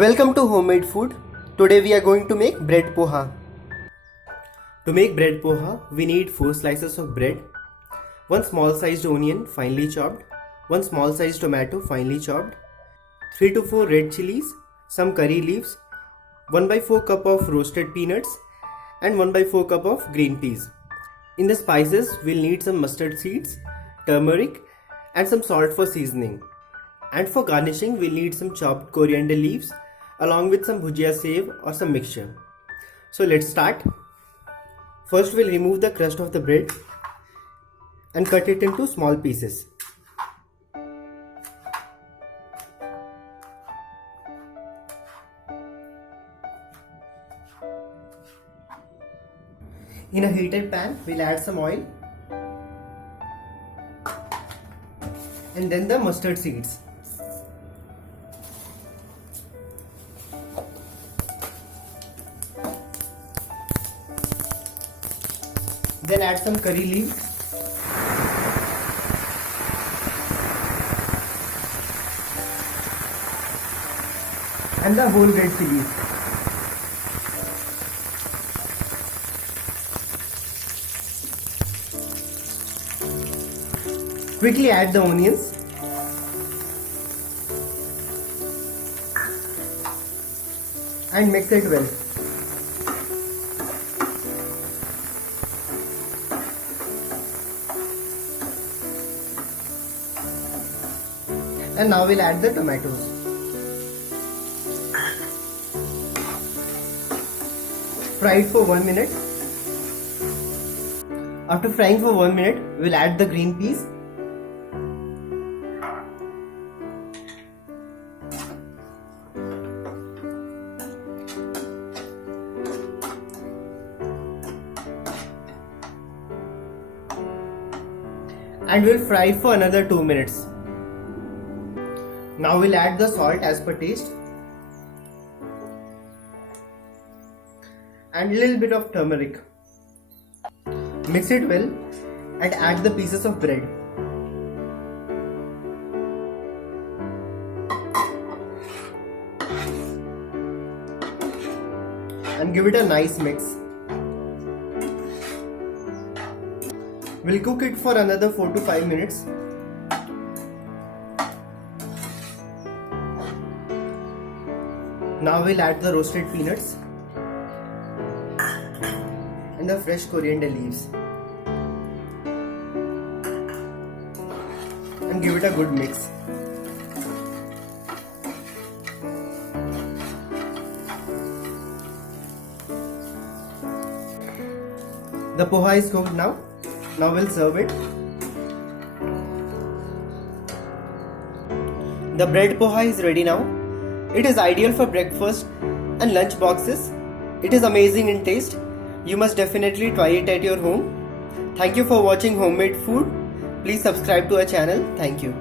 Welcome to Homemade Food. Today we are going to make bread poha. To make bread poha, we need 4 slices of bread, 1 small sized onion finely chopped, 1 small sized tomato finely chopped, 3 to 4 red chillies, some curry leaves, 1 by 4 cup of roasted peanuts and 1 by 4 cup of green peas. In the spices, we'll need some mustard seeds, turmeric and some salt for seasoning. And for garnishing, we'll need some chopped coriander leaves along with some bhujiya save or some mixture. So let's start. First we'll remove the crust of the bread and cut it into small pieces. In a heated pan, we'll add some oil and then the mustard seeds. Then add some curry leaves and the whole red chilies. Quickly add the onions and mix it well. And now we'll add the tomatoes. Fry it for 1 minute. After frying for 1 minute, we'll add the green peas. And we'll fry it for another 2 minutes. Now we'll add the salt as per taste and a little bit of turmeric. Mix it well and add the pieces of bread. And give it a nice mix. We'll cook it for another 4 to 5 minutes. Now we'll add the roasted peanuts and the fresh coriander leaves and give it a good mix. The poha is cooked now. Now we'll serve it. The bread poha is ready now. It is ideal for breakfast and lunch boxes. It is amazing in taste. You must definitely try it at your home. Thank you for watching Homemade Food. Please subscribe to our channel. Thank you.